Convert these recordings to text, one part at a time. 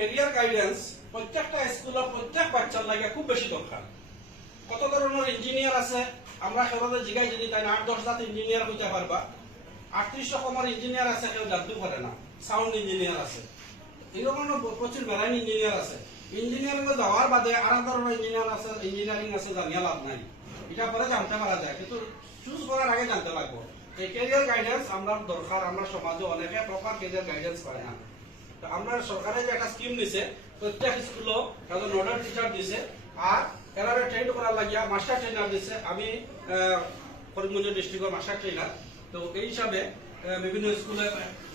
Career guidance প্রত্যেকটা স্কুলের প্রত্যেক বাচ্চার লাগে খুব বেশি দরকার। কত ধরনের ইঞ্জিনিয়ার আছে আমরা সেভাবে জিগাই যদি তাই 8-10 জাত ইঞ্জিনিয়ার হইতে পারবা। 38 রকমের ইঞ্জিনিয়ার আছে কেউ জানতে পারে না। সাউন্ড ইঞ্জিনিয়ার আছে, এরকম প্রচুর ভ্যারাইটি ইঞ্জিনিয়ার আছে। ইঞ্জিনিয়ারিং যাওয়ার বাদে আর ধরনের ইঞ্জিনিয়ার আছে, ইঞ্জিনিয়ারিং আছে জানিয়ে লাভ নাই, এটা পরে জানতে পারা যায়, কিন্তু চুজ করার আগে জানতে লাগবো। এই ক্যারিয়ার গাইডেন্স আমরা দরকার। আমরা সমাজে অনেকে প্রপার ক্যারিয়ার গাইডেন্স পায় না। তো আমরা সরকারের যে একটা স্কিম দিছে, প্রত্যেক স্কুলও তাদের নোডাল টিচার দিছে, আর এরা ট্রেন করার লাগিয়া মাস্টার ট্রেনার দিছে। আমি করিমগঞ্জ ডিস্ট্রিক্টের মাস্টার ট্রেনার, তো এই হিসাবে বিভিন্ন স্কুলে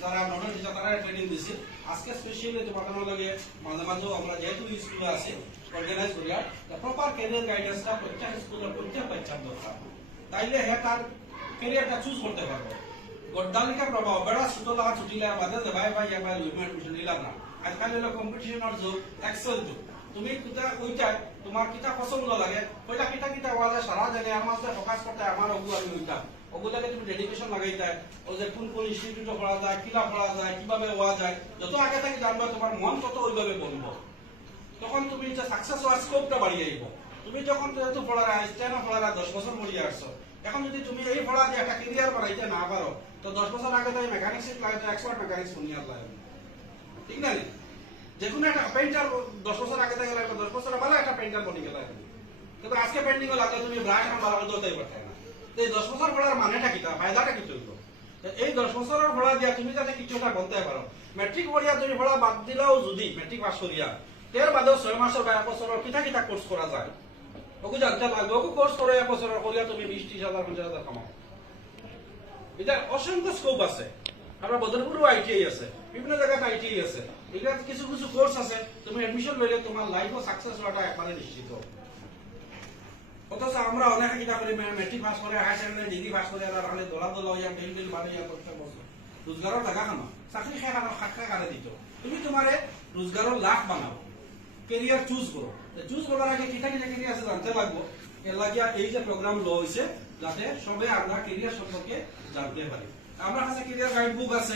যারা নোডাল টিচার তারা ট্রেনিং দিছে। আজকে স্পেশালি তোমাদের লাগে মাঝে মাঝেও আমরা যেহেতু স্কুলে আছি অর্গানাইজ করিয়া প্রপার ক্যারিয়ার গাইডেন্সটা প্রত্যেক স্কুলের প্রত্যেক বাচ্চার দরকার। তাইলে হ্যাঁ তার ক্যারিয়ারটা চুজ করতে পারবো। গড্ডালিকা প্রভাব বেড়া ছুটো লাগা ছুটি লাগা বাদে যে ভাই ভাই এবার এডমিশন নিলাম না। আজকাল হলো কম্পিটিশনের যুগ, এক্সেল যুগ। তুমি ওইটাই তোমার কিতা পছন্দ লাগে ওইটা কিতা হওয়া যায় সারা জানি আমার সাথে ফোকাস করতে আমার ওগু আমি ওইটা ওগুলাকে তুমি ডেডিকেশন লাগাইতে ও যে কোন কোন ইনস্টিটিউটে পড়া যায়, কিলা পড়া যায়, কিভাবে হওয়া যায়, যত আগে থেকে জানবা তোমার মন তত ওইভাবে বলবো। তখন তুমি যে সাকসেস হওয়ার স্কোপটা বাড়িয়ে আইব। তুমি যখন যেহেতু পড়ার স্টেনা পড়ার 10 বছর পড়িয়ে আসছো, এখন যদি তুমি এই পড়া দিয়ে একটা ক্যারিয়ার বাড়াইতে না পারো, তো 10 বছর আগে তাই মেকানিক্স লাগে, এক্সপার্ট মেকানিক্স বুনিয়াদ লাগে, ঠিক না? যে কোনো একটা পেইন্টার 10 বছর আগে থেকে লাগবে, 10 বছর ভালো একটা পেইন্টার বনি গেল। কিন্তু আজকে পেইন্টিং লাগলে তুমি ব্রাশ এখন ভালো করে ধরতেই পারতে না। এই 10 বছর পড়ার মানেটা কি, ফায়দাটা কি চলতো? এই 10 বছরের পড়া দিয়া তুমি যাতে কিছুটা বলতে পারো। মেট্রিক পড়িয়া তুমি পড়া বাদ দিলেও যদি মেট্রিক পাস করিয়া এর বাদেও 6 মাসের বা 1 বছরের কিতা কোর্স করা যায় ওকে জানতে লাগবে। ওকে কোর্স করে 1 বছরের করিয়া তুমি 20-30 হাজার 50 হাজার কামাও। এটা অসংখ্য স্কোপ আছে। আমরা বদরপুরও আইটিআই আছে, বিভিন্ন জায়গায় আইটিআই আছে। এটা কিছু কিছু কোর্স আছে, তুমি এডমিশন লইলে তোমার লাইফও সাকসেস হওয়াটা একবারে নিশ্চিত। অথচ আমরা অনেক কিতা করি মেট্রিক পাস করে হায়ার সেকেন্ডারি ডিগ্রি পাস করে আর খালি দোলা হইয়া বেল বাড়ি করতে বসো। রোজগারের জায়গা খানো, চাকরি খাই খাট্টা কারে দিত। তুমি তোমারে রোজগারের লাখ বানাও, কেরিয়ার চুজ করো। চুজ করার আগে কিতা কেরিয়ার আছে জানতে লাগবো। এর লাগিয়া এই যে প্রোগ্রাম লো হয়েছে যাতে সবাই আমরা কেরিয়ার সম্পর্কে জানতে পারি। আমার কাছে কেরিয়ার গাইড বুক আছে,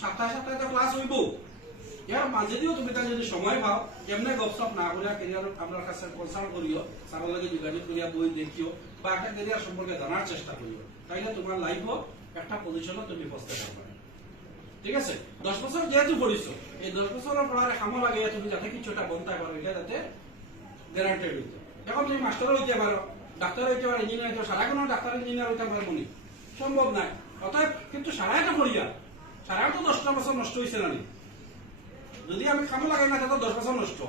সপ্তাহে তো ক্লাস হইব। ইয়ার মাঝে দিয়েও তুমি তার যদি সময় পাও এমনি গপসপ না করিয়া কেরিয়ার আপনার কাছে কনসাল্ট করিও, সারার লাগে যোগাযোগ করিয়া বই দেখিও বা একটা কেরিয়ার সম্পর্কে জানার চেষ্টা করিও। তাইলে তোমার লাইফও একটা পজিশনে তুমি বসতে পারবে। ঠিক আছে? 10 বছর যেহেতু পড়িছো, এই 10 বছরের পড়ার কামো লাগে তুমি যাতে কিছুটা বলতে পারো, এটা যাতে গ্যারান্টেড হইতো। এখন তুমি মাস্টার হইতে পারো, ডাক্তার হইতে পারো, ইঞ্জিনিয়ার হইতে পারো, সারা কোনো ডাক্তার ইঞ্জিনিয়ার হইতে পারো মনি সম্ভব নাই। অতএব কিন্তু সারাটা পড়িয়া সারাও তো 10টা বছর নষ্ট হয়েছে না। যদি আমি কামো লাগাই না তো 10 বছর নষ্ট।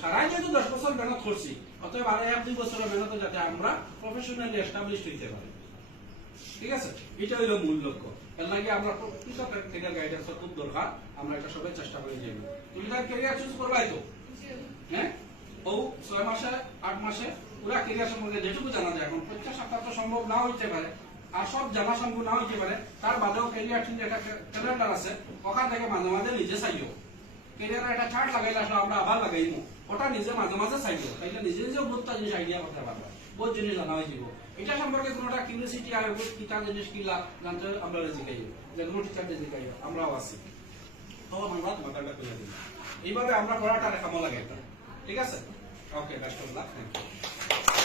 সারাই যেহেতু 10 বছর মেহনত করছি, অতএব আরো 1-2 বছরের মেহনত যাতে আমরা প্রফেশনালি এস্টাবলিশ হইতে পারি। ঠিক আছে? এটা হইল মূল লক্ষ্য। এর লাগে আমরা প্রকৃত ক্যারিয়ার গাইডেন্স খুব দরকার। আমরা এটা সবাই চেষ্টা করে যাই। তুমি তার ক্যারিয়ার চুজ করবাই তো, হ্যাঁ? ও 6 মাসে 8 মাসে পুরা ক্যারিয়ার সম্পর্কে যেটুকু জানা যায়, এখন প্রত্যেক সপ্তাহ তো সম্ভব না হইতে পারে, আর সব জানা সম্ভব না হইতে পারে। তার বাদেও ক্যারিয়ার ঠিক একটা ক্যালেন্ডার আছে, ওখান থেকে মাঝে মাঝে নিজে চাইও। ক্যারিয়ারের একটা চার্ট লাগাইলে আসলে আমরা আবার লাগাইমু, ওটা নিজে মাঝে মাঝে চাইও। তাইলে নিজে নিজেও বহুত জিনিস আইডিয়া করতে পারবা, বহুত জিনিস জানা হয়ে যাব। এটা সম্পর্কে কোনোটা কিউরিয়াসিটি আর কিতা জিনিস কিলা জানতে আমরা জিগাই, যে কোনো টিচারকে জিগাই, আমরাও আছি। তো আমরা মাথাটা খুলে দিই। এইভাবে আমরা পড়াটা কামো লাগে। ঠিক আছে? Okay, best of luck. Thank you.